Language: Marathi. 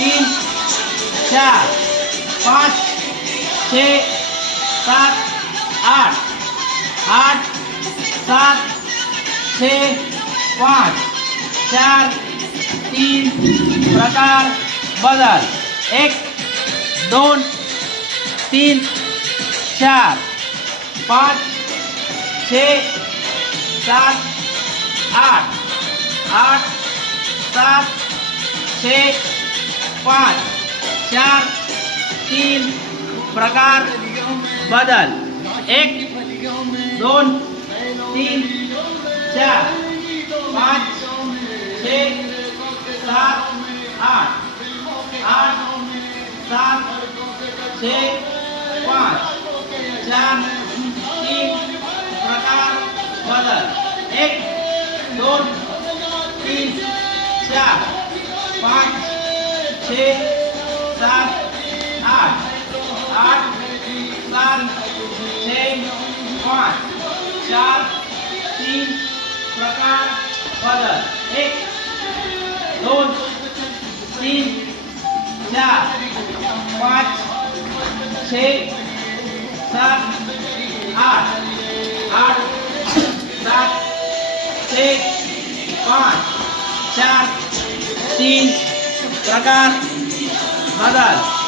तीन चार पाँच छः सात आठ आठ सात छः पाँच चार तीन प्रकार बदल एक दोन तीन चार पाँच छः सात आठ आठ सात छः पाँच चार तीन प्रकार बदल एक दोन तीन चार पाँच छः सात आठ आठ सात छः पाँच चार तीन प्रकार बदल एक दोन तीन चार पाँच छः सात आठ आठ सात छः पाँच चार तीन प्रकार बदल एक दोन तीन चार पाँच छः सात आठ आठ सात छः पाँच चार तीन प्रकार बदल